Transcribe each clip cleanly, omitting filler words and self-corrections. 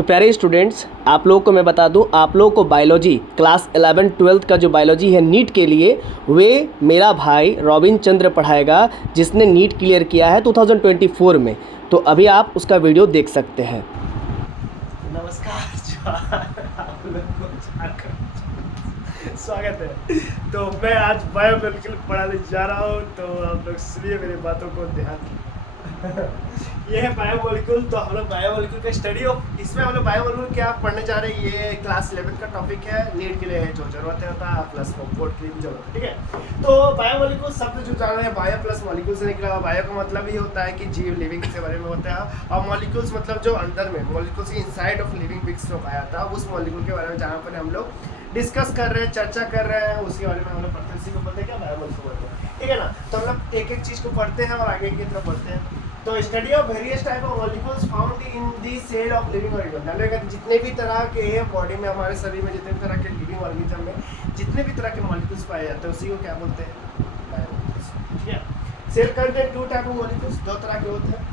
तो प्यारे स्टूडेंट्स, आप लोगों को मैं बता दूं, आप लोगों को बायोलॉजी क्लास 11-12 का जो बायोलॉजी है नीट के लिए, वे मेरा भाई रॉबिन चंद्र पढ़ाएगा, जिसने नीट क्लियर किया है 2024 में। तो अभी आप उसका वीडियो देख सकते हैं। नमस्कार, आप लोग को स्वागत है। तो मैं आज बायोमोलिक्यूल पढ़ाने जा रहा हूँ, तो आप लोग सुनिए मेरी बातों को ध्यान। ये है बायोमोलिक्यूल। तो हम लोग बायोमोलिक्यूल का स्टडी ऑफ, इसमें हम लोग बायोमोलिक्यूल क्या पढ़ने जा रहे हैं, ये क्लास 11 का टॉपिक है। नीट के लिए है जो जरूरत होता है, प्लस बोर्ड के लिए भी जरूरत है, ठीक है। तो बायोमोलिक्यूल शब्द जो जान रहे हैं, बायो प्लस मॉलिक्यूल से निकला। बायो का मतलब ही होता है कि जीव, लिविंग के बारे में होता है, और मॉलिक्यूल्स मतलब जो अंदर में, मॉलिक्यूल्स इनसाइड ऑफ लिविंग बिग्स जो पाया था, उस मॉलिक्यूल के बारे में जहाँ पर हम लोग डिस्कस कर रहे हैं, चर्चा कर रहे हैं, उसके बारे में हम लोग पढ़ते हैं। इसी को बोलते हैं क्या, बायोमोलिक्यूल बोलते हैं, ठीक है ना। तो हम लोग एक एक चीज़ को पढ़ते हैं और आगे की तरफ बढ़ते हैं। तो study of various type of molecules found in the cell of living organism. जितने भी तरह के बॉडी में, हमारे शरीर में जितने तरह के लिविंग ऑर्गेनिज्म में जितने भी तरह के मॉलिक्यूल्स पाए जाते हैं, उसी को क्या बोलते हैं, बायोमोलिक्यूल्स, ठीक है। Cell contain two type of molecules, दो तरह के होते हैं।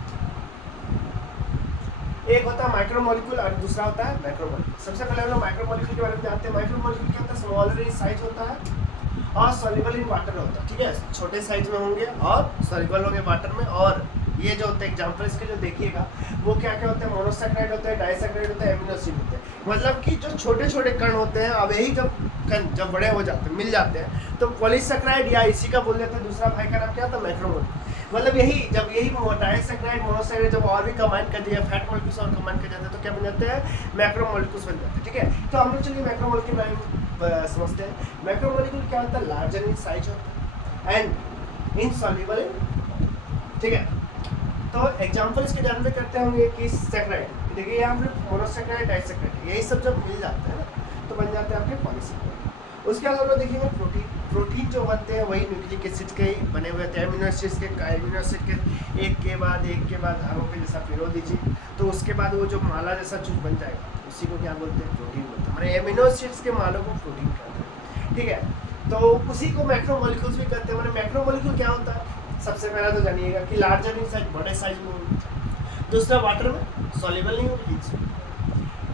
एक होता है माइक्रोमोलिक्यूल और दूसरा होता है मैक्रोमोलिक्यूल। सबसे पहले हम लोग माइक्रोमोलिक्यूल के बारे में जानते हैं। माइक्रोमोलिक्यूल क्या होता है, स्मॉलर इन साइज होता है और सॉल्युबल इन वाटर होता है, ठीक है। छोटे साइज में होंगे और सॉल्युबल होंगे वाटर में। और ये जो होते हैं एग्जाम्पल इसके जो देखिएगा, वो क्या क्या होते हैं, मोनोसैकेराइड होते हैं, डाइसैकेराइड होते हैं, एमिनो एसिड होते हैं। मतलब कि जो छोटे छोटे कण होते हैं, अब यही जब कण जब बड़े हो जाते हैं, मिल जाते हैं, तो पॉलीसैकेराइड या इसी का बोल देते हैं। दूसरा भाई का नाम क्या था, मैक्रोमोलिक्यूल। मतलब यही जब यही डाइसैकेराइड, मोनोसैकेराइड जब और भी कंबाइन कर दिया, फैट मॉलिक्यूल्स और कंबाइन कर जाते हैं, तो क्या बन जाते हैं, मैक्रोमोलिक्यूल्स बन जाते हैं, ठीक है। तो हम लोग चलिए मैक्रोमोलिक्यूल समझते हैं। मैक्रोमोलिक्यूल क्या होता है, लार्जर इन साइज होता है एंड इनसॉल्युबल इन, ठीक है। तो एग्जांपल इसके जानवे करते होंगे कि सैकेराइड, देखिए यहाँ पे मोनोसैकेराइड, डाइसैकेराइड, यही सब जब मिल जाते हैं ना, तो बन जाते हैं आपके पॉलीसैकेराइड। उसके बाद हम लोग देखेंगे प्रोटीन जो बनते हैं वही न्यूक्लिक एसिड के ही बने हुए थे। एमिनो एसिड के एक के बाद धारों के जैसा पिरो दीजिए, तो उसके बाद वो जो माला जैसा चीज बन जाएगा, उसी को क्या बोलते हैं, प्रोटीन बोलते हैं। मैंने एमिनो एसिड्स के मालों को प्रोटीन कहते हैं, ठीक है। तो उसी को मैक्रोमोलिक्यूल्स भी कहते हैं। मैंने मैक्रोमोलिक्यूल क्या होता है, सबसे पहला तो जानिएगा कि लार्जर इन साइज, बड़े साइज में होगी। दूसरा वाटर में सॉल्युबल नहीं होगी।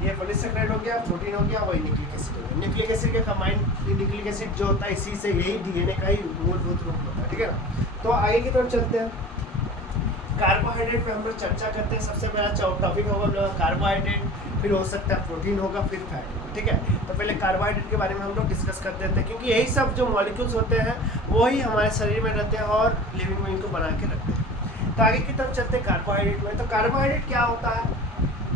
ये पॉलीसैकेराइड हो गया, प्रोटीन हो गया, वही न्यूक्लिक एसिड हो गया। न्यूक्लिक एसिड का कंबाइंड न्यूक्लिक एसिड जो होता है, इसी से यही डीएनए का ही मूलभूत रूप होता है, ठीक है ना। तो आगे की तरफ चलते हैं। कार्बोहाइड्रेट पे हम लोग चर्चा करते हैं। सबसे पहला टॉपिक होगा हम लोग कार्बोहाइड्रेट, फिर हो सकता है प्रोटीन होगा, फिर फैट होगा, ठीक है। तो पहले कार्बोहाइड्रेट के बारे में हम लोग डिस्कस कर देते हैं, क्योंकि यही सब जो मॉलिक्यूल्स होते हैं वही हमारे शरीर में रहते हैं और लिविंग में इनको बना के रखते हैं। तो आगे की तरफ चलते हैं कार्बोहाइड्रेट में। तो कार्बोहाइड्रेट क्या होता है,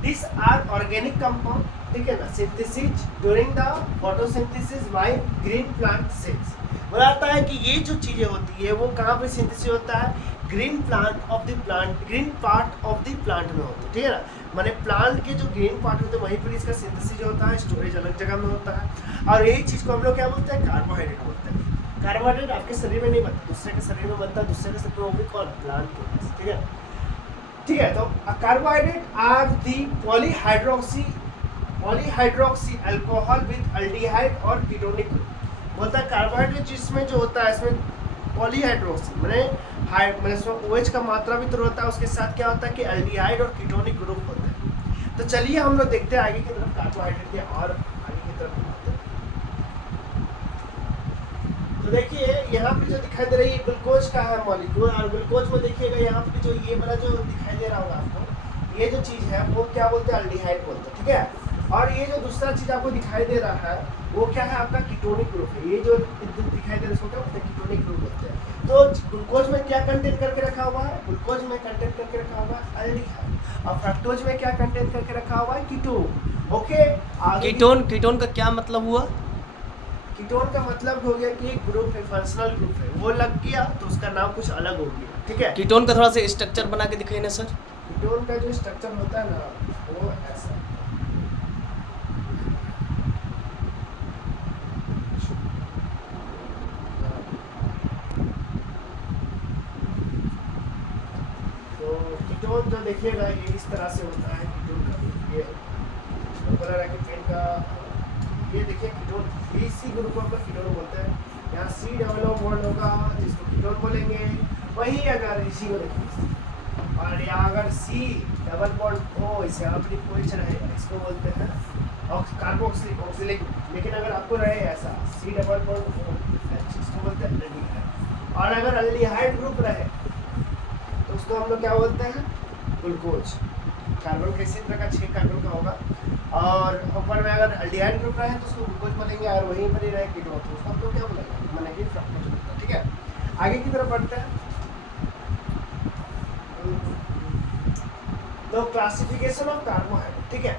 दिस आर ऑर्गेनिक कंपाउंड, ठीक है ना, synthesis during the photosynthesis by green plant cells. बताता है कि ये जो चीज़ें होती है वो कहाँ पे सिंथेसिस होता है, green plant of the plant, green part of the plant में होता है, ठीक है ना। माने प्लांट के जो ग्रीन पार्ट होते हैं वहीं पर इसका सिंथेसिस होता है, स्टोरेज अलग जगह में होता है। और यही चीज़ को हम लोग क्या बोलते हैं, कार्बोहाइड्रेट बोलते हैं। कार्बोहाइड्रेट आपके शरीर में नहीं बनता, दूसरे के शरीर में बनता है, दूसरे के शरीर में, वो भी कौन, प्लांट के वजह से, ठीक है, ठीक है। तो carbohydrate are the polyhydroxy alcohol with aldehyde और कीटोनिक ग्रुप। बोलता है कार्बोहाइड्रेट जिसमें जो होता है, इसमें पॉलीहाइड्रोक्सी मैंने इसमें OH का मात्रा भी तो होता है, उसके साथ क्या होता है कि अल्डिहाइड और कीटोनिक ग्रुप होता है। तो चलिए हम लोग देखते हैं आगे की तरफ कार्बोहाइड्रेट के और आगे की तरफ। तो देखिए यहाँ पे जो दिखाई दे रही है ग्लूकोज का है मॉलिक्यूल, और ग्लूकोज में देखिएगा यहाँ पे जो ये वाला जो दिखाई दे रहा होगा आपको, ये जो चीज़ है वो क्या बोलते हैं, अल्डिहाइड बोलते हैं, ठीक है। और ये जो दूसरा चीज़ आपको दिखाई दे रहा है वो क्या है, आपका कीटोनिक ग्रुप है। ये जो दिखाई दे रहा है इसको क्या बोलते हैं, कीटोनिक ग्रुप बोलते हैं। तो ग्लूकोज में क्या कंटेंट करके रखा हुआ है, ग्लूकोज में कंटेंट करके रखा हुआ है अल्डिहाइड, और फ्रक्टोज में क्या कंटेंट करके रखा हुआ है, कीटोन। ओके, कीटोन का क्या मतलब हुआ, कीटोन का मतलब हो गया कि एक ग्रुप है, फंक्शनल ग्रुप है, वो लग गया तो उसका नाम कुछ अलग हो गया, ठीक है। कीटोन का थोड़ा सा स्ट्रक्चर बना के दिखाइए ना सर। कीटोन का जो स्ट्रक्चर होता है ना, वो ऐसा, तो कीटोन जो देखिएगा ये इस तरह से होता है। कीटोन का ये का ये देखिए कीटोन, इसी ग्रुप को हम लोग कीटोन बोलते हैं। यहाँ C डबल O बॉन्ड होगा जिसको कीटोन बोलेंगे। वही अगर इसी को देखिए और यहाँ अगर C डबल बॉन्ड O इसे अपनी OH रहेगा, इसको बोलते हैं कार्बोक्सिलिक। लेकिन अगर आपको रहे ऐसा C डबल बॉन्ड O, इसको बोलते हैं एल्डिहाइड। और अगर एल्डिहाइड ग्रुप रहे तो उसको हम लोग क्या बोलते हैं, ग्लूकोज। कार्बन किसी तरह का 6 कार्बन का होगा, और ऊपर में अगर एल्डिहाइड ग्रुप रहे तो उसको ग्लूकोज बोलेंगे, और वहीं पर ही रहे कीटोन तो उसको हम लोग क्या बोलेंगे, मानेंगे फ्रक्टोज। ठीक है, आगे की तरफ बढ़ते हैं। तो क्लासिफिकेशन ऑफ कार्बोहाइड्रेट, ठीक है,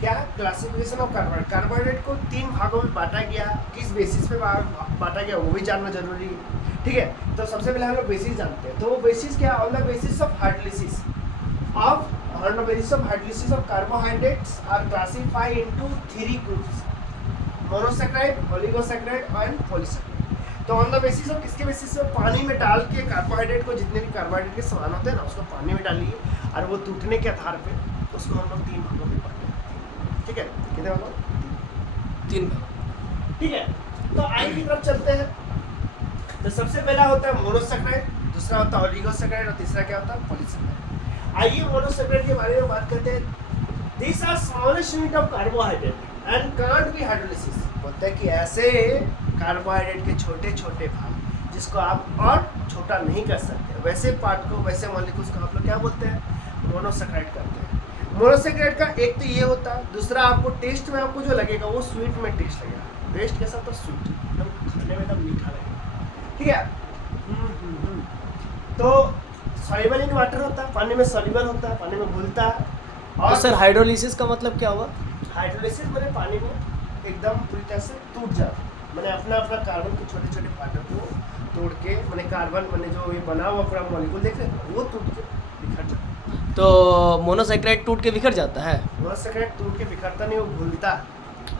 क्या है क्लासिफिकेशन ऑफ कार्बोहाइड्रेट। कार्बोहाइड्रेट को 3 भागों में बांटा गया, किस बेसिस पे बांटा गया वो भी जानना जरूरी है। ठीक है, तो सबसे पहले हम लोग बेसिस जानते हैं। तो वो बेसिस क्या, on the basis of hydrolysis of carbohydrates are classified into 3 groups: monosaccharide, oligosaccharide and polysaccharide। तो ऑन द बेसिस ऑफ किसके बेसिस पे, पानी में डाल के कार्बोहाइड्रेट को, जितने भी कार्बोहाइड्रेट के समान होते हैं ना, उसको पानी में डालिए और वो टूटने के आधार पे उसको हम लोग 3 भागों में बांटेंगे। ठीक है, कितने भागों, 3 भाग। ठीक है, तो आगे की तरफ चलते हैं। तो सबसे पहला होता है मोनोसैकराइड, दूसरा होता है ओलिगोसैकराइड और तीसरा क्या होता है, पॉलीसैकराइड। आइए मोनोसैकराइड के बारे में बात करते हैं। This are smallest unit of carbohydrate and can't be hydrolysis. बोलते हैं कि ऐसे कार्बोहाइड्रेट के छोटे छोटे भाग जिसको आप और छोटा नहीं कर सकते, वैसे पार्ट को, वैसे मॉलिक्यूल्स को आप लोग क्या बोलते हैं, मोनोसैकराइड करते हैं। मोनोसैकराइड का एक तो ये होता है, दूसरा आपको टेस्ट में आपको जो लगेगा वो स्वीट में टेस्ट लगेगा। टेस्ट कैसा, तो स्वीट, एकदम खाने में एकदम मीठा लगेगा। ठीक है, तो सॉल्युबल इन वाटर होता है, पानी में सॉल्युबल होता है, पानी में घुलता है। और तो सर हाइड्रोलिसिस का मतलब क्या हुआ? हाइड्रोलिसिस मैंने पानी में एकदम पूरी तरह से टूट जाता, मैंने अपना अपना कार्बन के छोटे छोटे पार्टों को तोड़ के, मैंने कार्बन मैंने जो ये बना हुआ पूरा मॉलिक्यूल देख रहे हैं वो टूट के बिखर जाता। तो मोनोसैकराइड टूट के बिखर जाता है? मोनोसैकराइड टूट के बिखरता नहीं, वो घुलता है।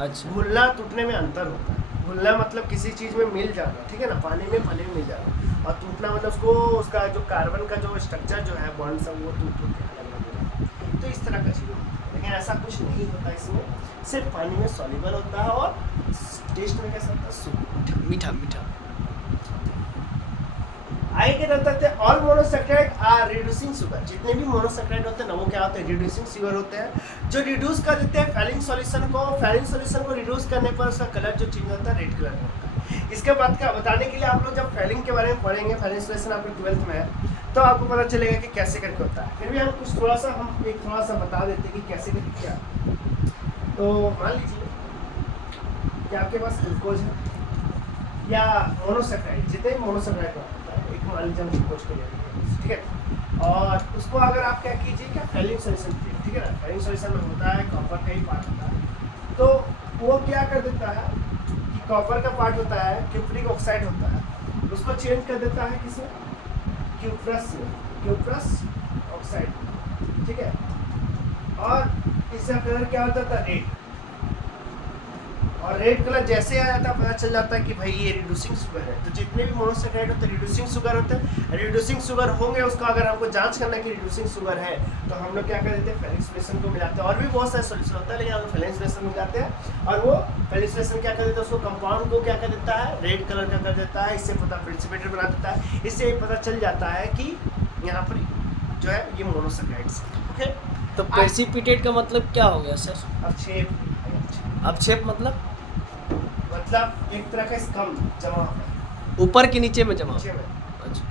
अच्छा, घुलना टूटने में अंतर होता है। घुलना मतलब किसी चीज़ में मिल जाना, ठीक है ना, पानी में मिल जाना, और टूटना मतलब उसको, उसका जो कार्बन का जो स्ट्रक्चर जो है बॉन्ड सब, वो टूट के अलग अलग हो जाता। तो इस तरह का चीज़ होता है, लेकिन ऐसा कुछ नहीं होता इसमें, सिर्फ पानी में सॉल्युबल होता है और टेस्ट में कैसा होता है, सूप, मीठा मीठा। आगे के रहते हैं all monosaccharide are reducing sugar. जितने भी मोनोसैकराइड होते हैं ना, वो क्या होते हैं, रिड्यूसिंग शुगर होते हैं, जो रिड्यूस कर देते हैं फेलिंग सॉल्यूशन को। फेलिंग सॉल्यूशन को रिड्यूस करने पर उसका कलर जो चेंज होता है, रेड कलर में होता है। इसके बाद क्या बताने के लिए आप लोग जब फेलिंग के बारे में पढ़ेंगे, फेलिंग सॉल्यूशन आपके 12th में है, तो आपको पता चलेगा कि कैसे करके होता है। फिर भी हम कुछ थोड़ा सा बता देते हैं कि कैसे करके क्या। तो मान लीजिए कि आपके पास ग्लूकोज है या मोनोसैकराइड, जितने भी मोनोसैकराइड होता है, एक मान लीजिए हम ग्लूकोज के लिए, ठीक है, और उसको अगर आप क्या कीजिए, क्या फेलिंग सॉल्यूशन, ठीक है ना, फेलिंग सॉल्यूशन में होता है कॉपर का ही पार्ट होता है, तो वो क्या कर देता है कि कॉपर का पार्ट होता है, क्यूप्रिक ऑक्साइड होता है, उसको चेंज कर देता है किसे, क्यूप्रस ऑक्साइड, ठीक है, और इसका कलर क्या होता था, रेड। और रेड कलर जैसे आ जाता है, पता चल जाता है कि भाई ये रिड्यूसिंग शुगर है। तो जितने भी मोनोसैकराइड होते हैं रिड्यूसिंग शुगर होते हैं। रिड्यूसिंग शुगर होंगे, उसका अगर हमको जांच करना है कि रिड्यूसिंग शुगर है, तो हम लोग क्या कर देते हैं, फेलिंग सॉल्यूशन को मिलाते हैं। और भी बहुत सारे सॉल्यूशन होता है, लेकिन हम लोग फेलिंग सॉल्यूशन मिलाते हैं, और वो फेलिंग सॉल्यूशन क्या कर देता है, उसको कंपाउंड को क्या कर देता है, रेड कलर का कर देता है। इससे पता प्रिसिपिटेट बना देता है। इससे पता चल जाता है कि यहाँ पर जो है ये मोनोसैकराइड्स है। ओके, तो प्रेसिपिटेट का मतलब क्या हो गया सर? अपक्षेप मतलब एक तरह का स्कम जमा होता है, ऊपर के नीचे में जमा। नीचे में, अच्छा,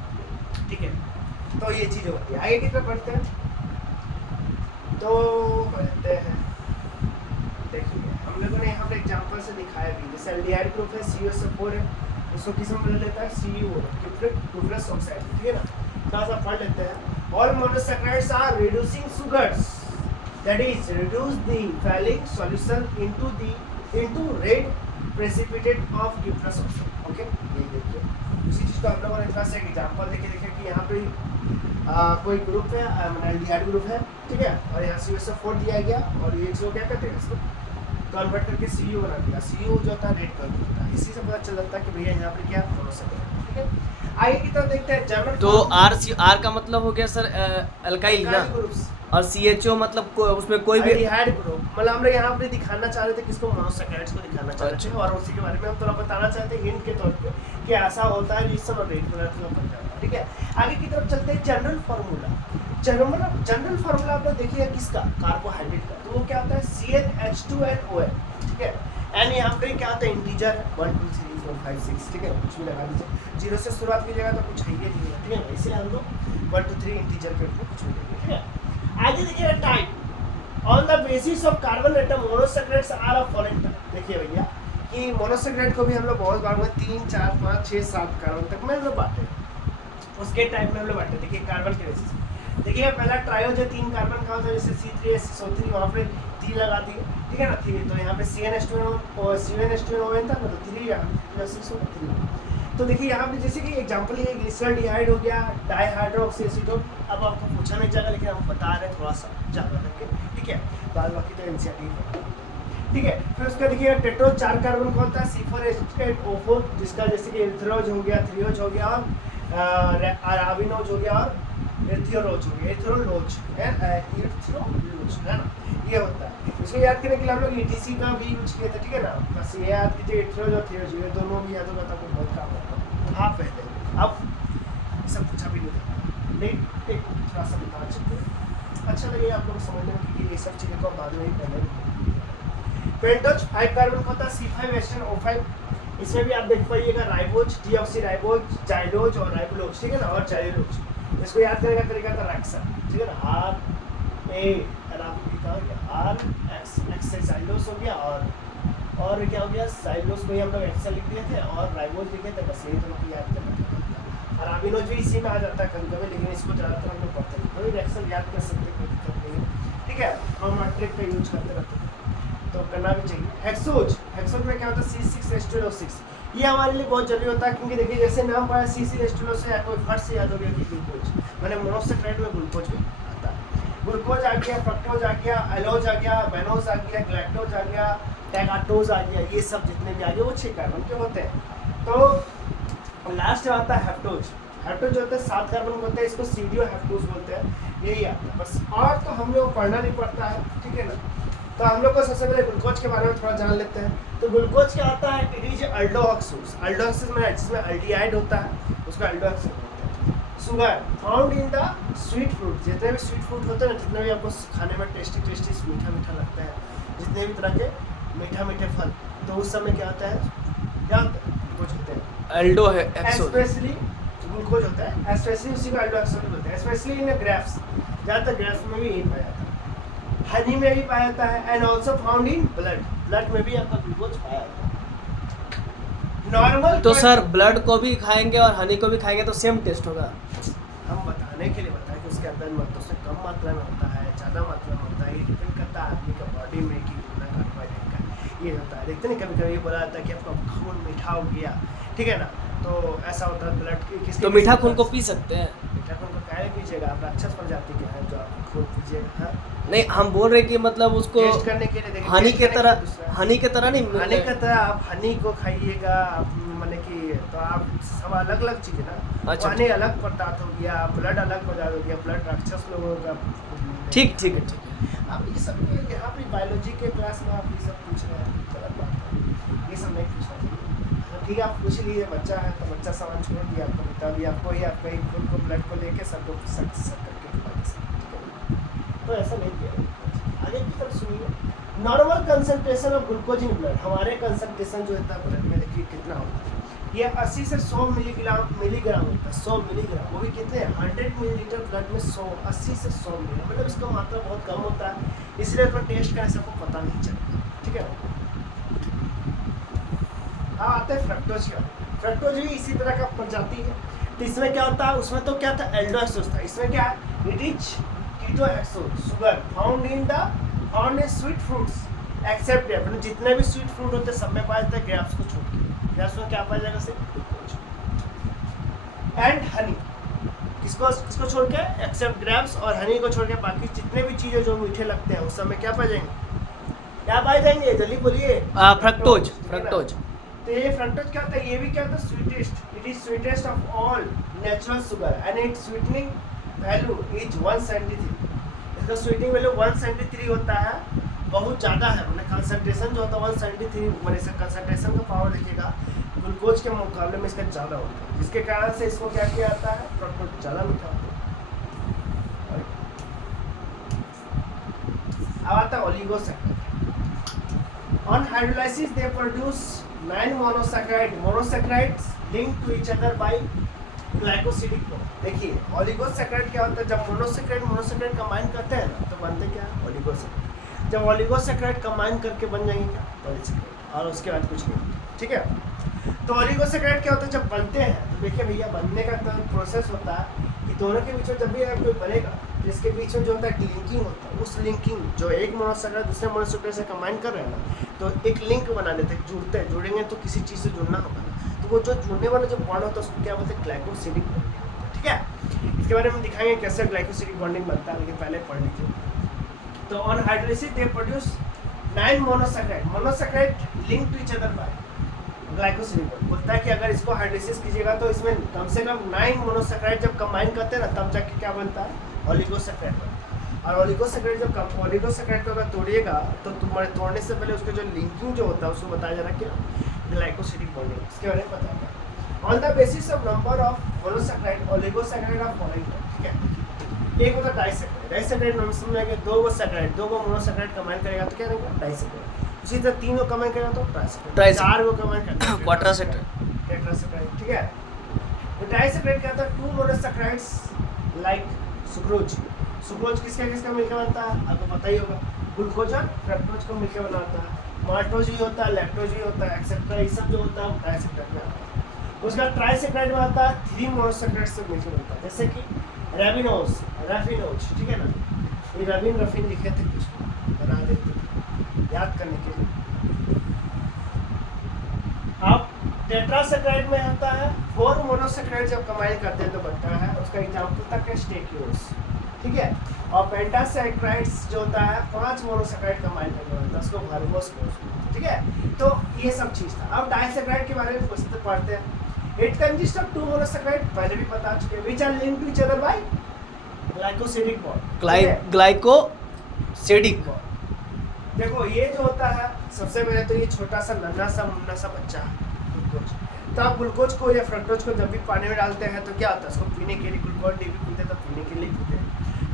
ठीक है। तो ये चीज़ होती है। आगे की तरफ बढ़ते हैं, तो बढ़ते हैं, देखिए हम लोगों ने यहाँ पे एग्जांपल से दिखाया भी, जैसे एल्डिहाइड ग्रुप है, CuSO4 है, उसको किस में बदल देता है, CuO, क्यूप्रस ऑक्साइड, ठीक है ना। थोड़ा सा पढ़ लेते हैं। All monosaccharides are reducing sugars, that is reduce the Fehling solution into red precipitate of cuprous oxide. Okay, ये देखिए उसी चीज़ को आप लोगों ने थोड़ा सा एक एग्जांपल देखिए कि यहाँ पे कोई ग्रुप है, एल्डिहाइड ग्रुप है, ठीक है, और यहाँ CuSO4 दिया गया, और ये जो क्या करते हैं, इसको कन्वर्ट करके CuO बना दिया। CuO जो होता है रेड कलर का होता है। इसी से पता चल जाता है कि भैया यहाँ पे क्या मोनोसैकराइड, ठीक है। आगे की तरफ देखते हैं जनरल। तो R का मतलब हो गया सर अल्काइल ना, ग्रुप्स, और CHO मतलब उसमें कोई भी एल्डिहाइड ग्रुप, मतलब हम लोग यहाँ पे दिखाना चाह रहे थे किसको, मोनोसैकराइड्स को दिखाना चाह रहे थे, और उसी के बारे में हम थोड़ा बताना चाहते हैं हिंट के तौर पे कि ऐसा होता है जिस समय रेड कलर का बन जाता है, ठीक है। आगे की तरफ चलते हैं जनरल फार्मूला। जनरल फार्मूला आपने देखिए किसका, कार्बोहाइड्रेट का, तो वो क्या होता है CnH2nOn, ठीक है। एन यहाँ पे क्या होता है इंटीजर है 1 2 3 4 5 6, ठीक है, कुछ भी लगा दीजिए, जीरो से शुरुआत कीजिएगा तो कुछ है ही नहीं है, ठीक है, इसलिए हम लोग 1 2 3 इंटीजर के ऊपर कुछ भी देंगे, ठीक है। आगे देखिएगा type, on the basis of carbon atom monosaccharides are of following type. देखिए भैया कि मोनोसैकराइड को भी हम लोग बहुत बार में 3 4 5 6 7 कार्बन तक में हम लोग बांटे, उसके टाइप में हम लोग बांटे। देखिए कार्बन के बेसिस, देखिए पहला ट्रायो जो 3 कार्बन का होता है, जैसे C3SO3 वहाँ पे 3 लगा दिए, ठीक है ना, 3, तो यहाँ पे CnH2n था ना, तो 3 यहाँ 6 होगा 3। तो देखिए यहाँ पे जैसे कि एग्जांपल ये ग्लिसरॉल्डिहाइड हो गया, डाइहाइड्रोक्सी एसीटोन, अब आपको पूछा नहीं जाएगा लेकिन हम बता रहे हैं थोड़ा सा ज़्यादा करके, ठीक है, बाद बाकी तो एनसीईआरटी है, ठीक है। फिर उसका देखिए टेट्रो 4 कार्बन का होता है C4H8O4, जिसका जैसे कि एथेरोज हो गया, थ्रियोज हो गया, और अराबिनोज हो गया, और एथियोरोज हो गया, एथिरोलोज है, एथिरोलोज है ना, ये होता है। इसको याद करने के लिए हम लोग ETC का भी यूज किए थे, ठीक है ना, बस ये याद कीजिए एथिरोज और थ्रियोज, ये दोनों भी याद होगा तो आपको बहुत काम होगा। आप पहले अब सब पूछा भी नहीं था, लेकिन एक थोड़ा सा बता सकते हैं, अच्छा लगे आप लोग समझने में, क्योंकि ये सब चीज़ें को बाद में ही पहले। पेंटोज 5 कार्बन का होता है C5H10O5, इसमें भी आप देख पाइएगा राइबोज, डीऑक्सीराइबोज, जाइलोज और राइबोलोज, ठीक है ना, और जाइलोज। इसको याद करने का तरीका था रैक्सा, ठीक है ना, RAX से जाइलोज हो गया, और क्या हो गया, जाइलोज को ही हम लोग एक्स लिख दिए थे और राइबोज लिखे थे, बस यही तो लोग याद करना था। अराबिनोज भी इसी में आ जाता है कभी कभी, लेकिन इसको ज़्यादातर हम लोग पढ़ते हैं, तो रैक्सल याद कर सकते हैं, कोई दिक्कत नहीं है, ठीक है। हम मैट्रिक का यूज करते रहते हैं तो करना भी चाहिए। हेक्सोज में क्या होता है C6H12O6, ये हमारे लिए बहुत जरूरी होता है, क्योंकि देखिए जैसे नाम पाया C6H12O से आपको फट से याद हो गया कि ग्लूकोज, मैंने मोनोसैकराइड में ग्लूकोज भी आता है। ग्लूकोज आ गया, फ्रक्टोज आ गया, एलोज आ गया, बेनोज आ गया, ग्लैक्टोज आ गया, टैगाटोज आ गया, ये सब जितने भी आ गए वो 6 कार्बन के होते हैं। तो लास्ट में आता है हेप्टोज, हेप्टोज जो होता है 7 कार्बन का होता है, इसको सीडियो हेप्टोज बोलते हैं, यही आता है बस, और तो हम लोग पढ़ना नहीं पड़ता है, ठीक है ना। तो हम लोग को सबसे पहले ग्लूकोज के बारे में थोड़ा जान लेते हैं। तो ग्लूकोज क्या होता है, इट इज अल्डोहॉक्सोज, अल्डोहॉक्सोज में जिसमें अल्डिहाइड होता है उसको अल्डोहॉक्सोज बोलते हैं। Sugar found in the sweet fruit, जितने भी स्वीट फ्रूट होते हैं ना, जितने भी आपको खाने में टेस्टी मीठा मीठा लगता है, जितने भी तरह के मीठे फल, तो उस समय क्या होता है, क्या ग्लूकोज होते हैं, अल्डोहॉक्सोज, स्पेशली ग्लूकोज होता है, स्पेशली उसी को अल्डोहॉक्सोज बोलते हैं, स्पेशली इन ग्रेप्स, ज़्यादातर ग्रेप्स में भी यही पाया जाता है, हनी में भी पाया जाता है, and also found in blood में भी आपका ग्लूकोज पाया जाता है। नॉर्मल तो सर ब्लड को भी खाएंगे और हनी को भी खाएंगे तो सेम टेस्ट होगा? हम बताने के लिए बताएं कि उसके अंदर मतलब से कम मात्रा में होता है, ज़्यादा मात्रा में होता है, ये डिपेंड करता है आदमी का बॉडी में कि कितना कार्बोहाइड्रेट का ये होता है। देखते नहीं कभी कभी बोला जाता है कि आपका खून मीठा हो गया, ठीक है ना, तो ऐसा होता है ब्लड की किसके, तो मीठा खून को पी सकते हैं? मीठा खून को काहे पीजिएगा, आप राक्षस प्रजाति के हैं जो आप खून पीजिएगा, हाँ? नहीं, हम बोल रहे कि मतलब उसको टेस्ट करने के लिए, देखिए हनी टेस्ट के करने तरह, दूसरा। हनी के तरह नहीं, हनी का तरह आप हनी को खाइएगा, आप माने कि तो आप सब अलग अलग चीज़ है ना, अच्छा, हनी अलग पदार्थ हो गया, ब्लड अलग पदार्थ हो गया, ब्लड राक्षस लोगों का, ठीक ठीक है, ठीक है। आप ये सब यहाँ पे बायोलॉजी के क्लास में आप ये सब पूछ रहे हैं, गलत बात है, ये सब नहीं पूछना चाहिए। हाँ, ठीक है, आप पूछ लीजिए, बच्चा है तो बच्चा सवाल छोड़ दिया, आपको बता भी आपको ही आपका ही खून को ब्लड को लेके सबको सक करके खिला सकते हैं, तो ऐसा नहीं किया। आगे की तरफ सुनिए, normal concentration of glucose in blood, हमारे कंसंट्रेशन जो होता है ब्लड में देखिए कितना होता है, ये 80 से 100 मिलीग्राम होता है, 100 मिलीग्राम, वो भी कितने 100 मिलीलीटर ब्लड में 80 से 100 मिलीग्राम, मतलब इसका मात्रा बहुत कम होता है, इसलिए अपना टेस्ट का सबको पता नहीं चलता, ठीक है। हाँ, आता है फ्रक्टोज का, फ्रक्टोज भी इसी तरह का प्रजाति है। तो इसमें क्या होता है, उसमें तो क्या था एल्डोहॉक्सोज था, इसमें क्या है, it is ketohexose, sugar found in sweet fruits except, मतलब जितने भी स्वीट फ्रूट होते हैं सब में पाया जाता है, ग्रेप्स को छोड़ के। ग्रेप्स में क्या पाया जाएगा, सिर्फ ग्लूकोज एंड हनी, किसको छोड़ के, एक्सेप्ट ग्रेप्स और हनी को छोड़ के बाकी जितने भी चीज़ें जो मीठे लगते हैं उस समय क्या पाए जाएंगे, क्या पाए जाएंगे, जल्दी बोलिए। फ्रक्टोज। तो ये फ्रक्टोज क्या होता है, ये भी क्या होता है, sweetest, it is sweetest of all natural sugar and it sweetening value is 173, इसका स्वीटनिंग वैल्यू 173 होता है, बहुत ज़्यादा है, मतलब कंसंट्रेशन जो होता है 173, मतलब इसका कंसंट्रेशन का पावर देखिएगा ग्लूकोज के मुकाबले में इसका ज़्यादा होता है, जिसके कारण से इसको क्या किया जाता है, फ्रक्टोज ज़्यादा मीठा होता है। oligosaccharides. On hydrolysis they produce 9 monosaccharides linked to each other by glycosidic bond. देखिए ओलिगोसैकराइड क्या होता है, जब मोनोसैकराइड कंबाइन करते हैं ना तो बनते क्या ओलिगोसैकराइड. जब ओलिगोसैकराइड कंबाइन करके बन जाएंगे क्या पॉलीसैकराइड, और उसके बाद कुछ नहीं. ठीक है, तो ओलिगोसैकराइड क्या होता है जब बनते हैं तो देखिए भैया बनने का तो प्रोसेस होता है कि दोनों के बीच में जब भी अगर कोई बनेगा जिसके बीच में जो होता है लिंकिंग होता है, उस लिंकिंग जो एक मोनोसैकराइड दूसरे मोनोसैकराइड से कंबाइन कर रहे हैं ना तो एक लिंक बना लेते हैं, जुड़ेंगे तो किसी चीज़ से जुड़ना होगा, तो वो जो जुड़ने वाला जो बॉन्ड होता है उसको क्या बोलते हैं ग्लाइकोसिडिक बॉन्डिंग. ठीक है, इसके बारे में दिखाएंगे कैसे ग्लाइकोसिडिक बॉन्डिंग बनता है, लेकिन पहले पढ़ लीजिए. तो on hydrolysis they produce 9 monosaccharide link to each other by glycosidic bond. बोलता है कि अगर इसको हाइड्रोलाइसिस कीजिएगा तो इसमें कम से कम 9 मोनोसैकराइड जब कंबाइन करते हैं ना तब जाके क्या बनता है ओलिगोसैकराइड बनता है. और ओलिगोसैकराइड जब ओलिगोसैकराइड को अगर तोड़िएगा तो तुम्हारे तोड़ने से पहले उसका जो लिंकिंग जो होता है उसको बताया जा रहा है क्या ग्लाइकोसिडिक बॉन्डिंग. इसके बारे में बताया गया. On the basis of number of monosaccharide oligosaccharide of following. ठीक है, एक होता है डाइसैकराइड नाम समझ में दो गो मोनोसैकराइड कंबाइन करेगा तो क्या रहेगा डाइसैकराइड. उसी तरह 3 को कंबाइन करेगा तो ट्राइसैकराइड, 4 को कंबाइन करेगा क्वाड्रासैकराइड. ठीक है, तो डाइसैकराइड क्या होता है 2 मोनोसैकराइड्स लाइक सुक्रोज किसका मिलकर बनता है आपको पता ही होगा. ग्लूकोज और फ्रक्टोज को मिलकर बनाता है. माल्टोज भी होता है, लैक्टोज भी होता है, एक्सेट्रा. ये सब जो होता है डाइसैकराइड में आता है. उसका ट्राइसैकराइड में आता है 3 मोनोसैकराइड से मिलकर बनता है, जैसे कि रैफिनोज. ठीक है ना, ये रफिन लिखे थे कुछ बना देते याद करने के लिए. अब टेट्रासैकराइड में आता है 4 मोनोसैकराइड जब कंबाइन करते हैं तो बनता है. उसका एग्जांपल तक है स्टेक्यूस. ठीक है, और पेंटासैकराइड्स जो होता है 5 मोनोसैकराइड कंबाइन करके बनता है, उसको वर्गोस. ठीक है, तो ये सब चीज़ था. अब डाइसैकराइड के बारे में पढ़ते हैं. इट कंसिस्ट ऑफ 2 मोनोसैकराइड, पहले भी बता चुके हैं, which are linked to each other by glycosidic bond. Glycosidic. देखो ये जो होता है सबसे पहले तो ये छोटा सा नन्हा सा मुन्ना सा बच्चा है ग्लूकोज. तो आप ग्लूकोज को या फ्रक्टोज को जब भी पानी में डालते हैं तो क्या होता है उसको पीने के लिए ग्लूकोज डी भी पीते तो पीने के लिए पीते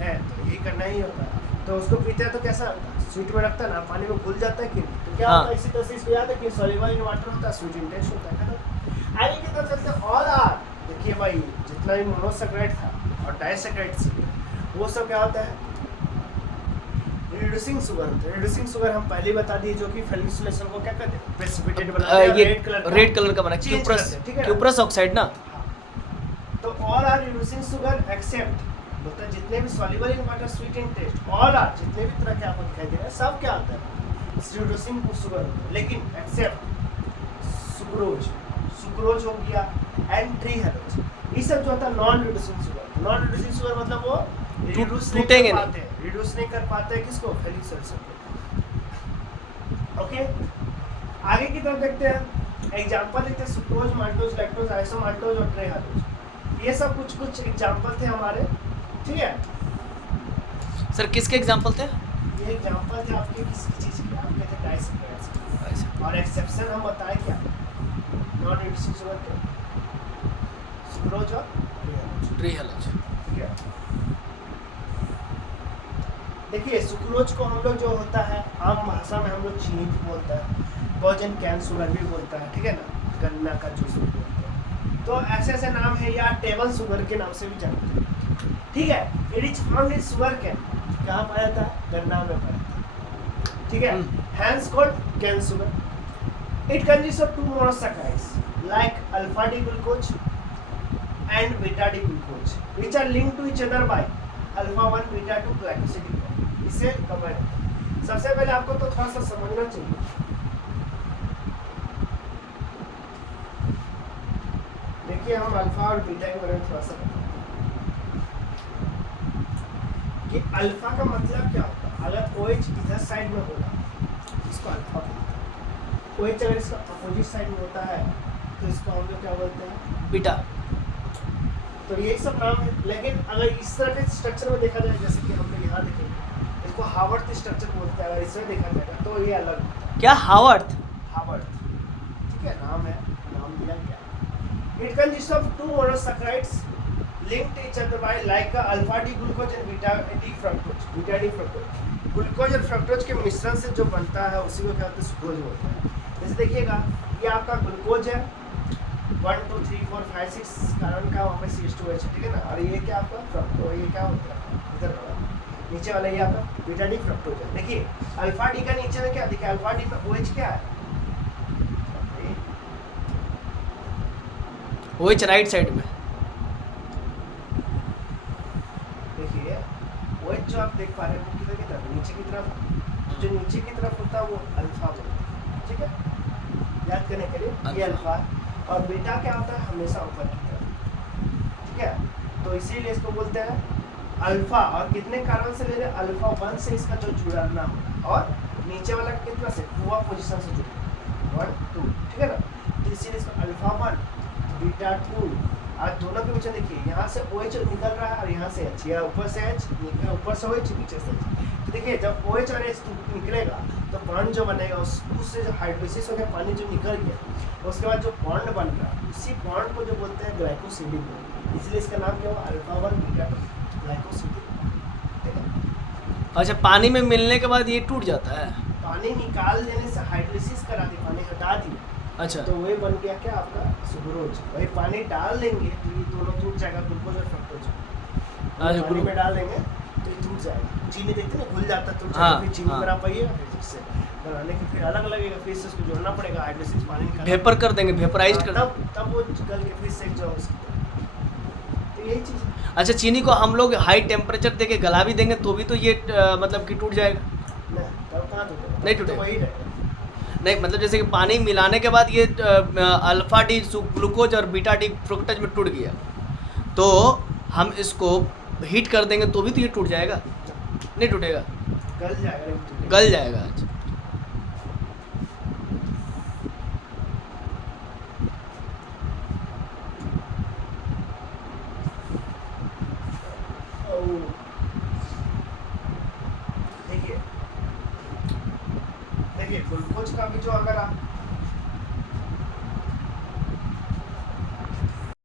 हैं, तो यही करना ही होता है. तो उसको पीते हैं तो कैसा होता है स्वीट में रखता है ना, पानी में घुल जाता है कि नहीं, तो क्या होता है इसी तरह से इसको याद है कि सॉल्युबल इन वाटर होता है, स्वीट इंटेंस होता है ना. आगे की तरफ चलते हैं. ऑल आर देखिए भाई जितना भी मोनोसैकराइड था और डाइसैकराइड वो सब क्या होता है रिड्यूसिंग शुगर होता है. रिड्यूसिंग शुगर हम पहले ही बता दिए जो कि फेलिक सॉल्यूशन को क्या करते हैं प्रेसिपिटेट बनाते हैं, ये रेड कलर का बना क्यूप्रस ऑक्साइड ना. तो all are reducing sugar except बोलता है जितने भी soluble in water sweet in taste, all are जितने भी तरह के आपको दिखाई दे रहे हैं सब क्या होता है रिड्यूसिंग शुगर होता है, लेकिन एक्सेप्ट सुक्रोज हो गया एंड ट्री हेलोज. ये सब जो होता है non reducing sugar. Non reducing sugar मतलब वो रिड्यूस नहीं कर पाते हैं किसको फेलिक सॉल्यूशन को. ओके, आगे की तरफ देखते हैं. एग्जांपल देखते हैं सुक्रोज, माल्टोज, लैक्टोज, आइसोमाल्टोज और ट्रेहालोज. ये सब कुछ एग्जांपल थे हमारे. ठीक है सर, किसके एग्जांपल थे? ये एग्जांपल थे आपके किसी चीज के, आपके थे डाइसैकराइड्स. और एक्सेप्शन हम बताए क्या नॉन रिड्यूसिंग शुगर के सुक्रोज और ट्रेहालोज. ठीक है, देखिए सुक्रोज को हम लोग जो होता है आम भाषा में हम लोग चीनी भी बोलता है, भोजन कैन शुगर भी बोलता है. ठीक है ना, गन्ना का जूस भी बोलते हैं. तो ऐसे ऐसे नाम है या टेबल शुगर के नाम से भी जानते हैं. ठीक है, it is found in sugar cane. कहाँ पाया था गन्ना में पाया था. ठीक है, hence called cane sugar. It consist of 2 monosaccharides like alpha D glucose and beta D glucose which are linked to each other by alpha 1 beta 2 glycosidic. इसे कवर सबसे पहले आपको तो थोड़ा सा समझना चाहिए. देखिए हम अल्फा और बीटा के बारे में थोड़ा सा कि अल्फा का मतलब क्या होता है. अगर OH इधर साइड में होगा इसको अल्फा बोलते हैं. OH अगर इसका अपोजिट साइड में होता है तो इसको हम लोग क्या बोलते हैं बीटा. तो ये सब नाम है. लेकिन अगर इस तरह के स्ट्रक्चर में देखा जाए जैसे कि हम लोग यहाँ देखेंगे इसको हावर्थ स्ट्रक्चर बोलते हैं. अगर इसमें देखा जाएगा तो ये अलग होता है. क्या हावर्थ? ठीक है, नाम है, नाम दिया गया. It consist of 2 monosaccharides linked each other by like a alpha D glucose and beta D fructose. Beta D fructose glucose और फ्रक्टोज के मिश्रण से जो बनता है उसी को क्या होता है सुक्रोज होता है। जैसे देखिएगा ये आपका ग्लूकोज है 1 2 3 4 5 6 कार्बन का वहाँ पे CH2H ठीक है ना, और ये क्या आपका फ्रक्टोज, ये क्या होता है इधर नीचे वाला ये आपका बीटा डी फ्रक्टोज है। देखिए अल्फा डी का नीचे में क्या देखिए अल्फा डी में OH क्या है, OH राइट साइड में, देखिए OH जो आप देख पा रहे हैं वो किधर की तरफ, नीचे की तरफ, जो नीचे की तरफ होता है वो अल्फा होता है, ठीक है, याद करने के लिए ये अल्फा, और बीटा क्या होता है हमेशा ऊपर की तरफ, ठीक है, तो इसीलिए इसको बोलते हैं अल्फा। और कितने कार्बन से ले रहे हैं, अल्फा 1 से इसका जो जुड़ना हो, और नीचे वाला कितना से 2 पोजीशन से जुड़े 1 2, ठीक है ना, तो इसीलिए इसको अल्फा 1 बीटा 2, और दोनों के बीच में देखिए यहाँ से OH निकल रहा है और यहाँ से H, या ऊपर से H, ऊपर से OH नीचे से H। तो देखिए जब OH और H निकलेगा तो बॉन्ड जो बनेगा उससे जो हाइड्रोलिसिस हो गया पानी जो निकल गया, उसके बाद जो बॉन्ड बन रहा है उसी बॉन्ड को जो बोलते हैं ग्लाइकोसिडिक बॉन्ड, इसलिए इसका नाम क्या हुआ अल्फा 1 बीटा 2 ग्लाइकोसिडिक, ठीक है। अच्छा पानी में मिलने के बाद ये टूट जाता है? पानी निकाल देने से हाइड्रोलिसिस करा दी, पानी हटा दी, अच्छा तो वही बन गया क्या आपका सुक्रोज। वही पानी डाल देंगे तो ये दोनों टूट जाएगा, ग्लूकोज और फ्रक्टोज अच्छा, पानी में डाल देंगे तो ये टूट जाएगा। चीनी देखते ना घुल जाता है, टूट हाँ, जाएगा, फिर चीनी हाँ। बना पाइएगा, फिर इससे बनाने के फिर अलग लगेगा, फिर से उसको जोड़ना पड़ेगा, हाइड्रोलिसिस पानी निकाल वेपर कर देंगे, वेपराइज कर तब वो गल के फिर से जो तो यही चीज़ है। अच्छा चीनी को हम लोग हाई टेम्परेचर देके गला भी देंगे तो भी तो ये मतलब कि टूट जाएगा? नहीं तब कहाँ टूटेगा, नहीं तो टूटेगा। वही रहेगा। नहीं मतलब जैसे कि पानी मिलाने के बाद ये अल्फा डी ग्लूकोज और बीटा डी फ्रुक्टोज में टूट गया, तो हम इसको हीट कर देंगे तो भी तो ये टूट जाएगा? नहीं टूटेगा, गल जाएगा, नहीं टूटेगा। गल जाएगा। अच्छा देखिए देखिए ग्लूकोज का भी जो अगर आप